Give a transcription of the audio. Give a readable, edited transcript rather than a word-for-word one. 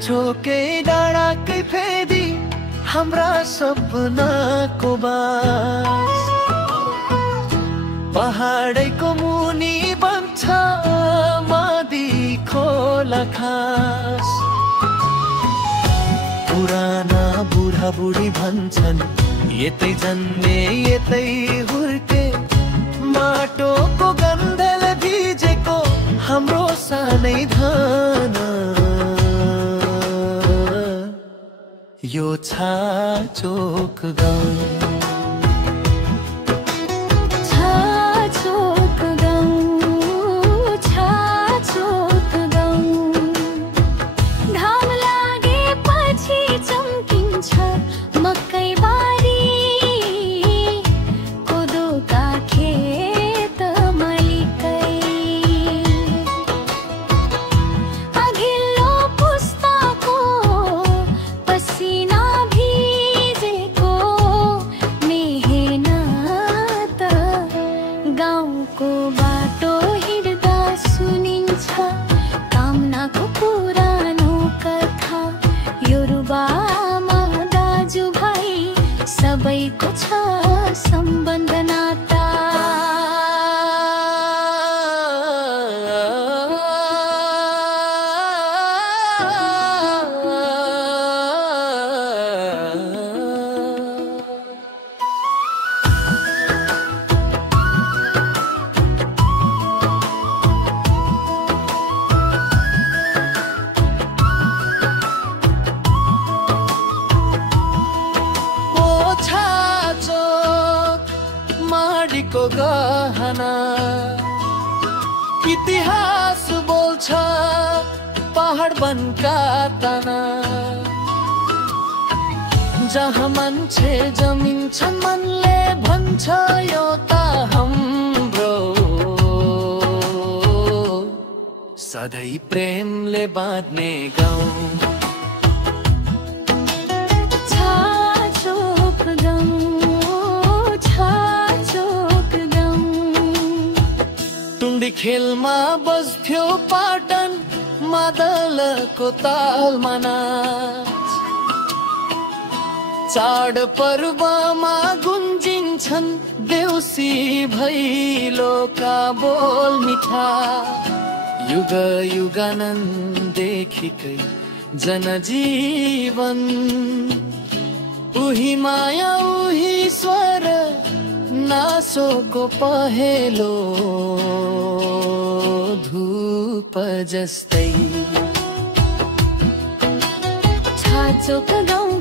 छाछोकै डाँडाकै फेदी हाम्रा सपनाको बास पहाडैको मुनि बन्छ मादी खोला खास पुराना बुढाबुढी भन्छन् यतै जन्मे यतै हुर्के माटोको गन्धले भिजेको हाम्रो सानै धान यो छाचोक गाउँ सबैको छ सम्बन्ध नाता को गहना इतिहास बोल्छ पहाड वनका तना जहाँ मान्छे जमिन्छन् मनले भन्छ यो त हाम्रो सधैँ प्रेमले बाँध्ने गाउँ खेलमा बस्थ्यो पाटन मादलको तालमा नाच चाड पर्वमा गुन्जिन्छन् देउसी भैलोका बोल मिठा युग युगानन्ददेखिकै जनजीवन उही माया उही स्वर नासोको पहेलो धूप जस्तै छाचोक गाउँ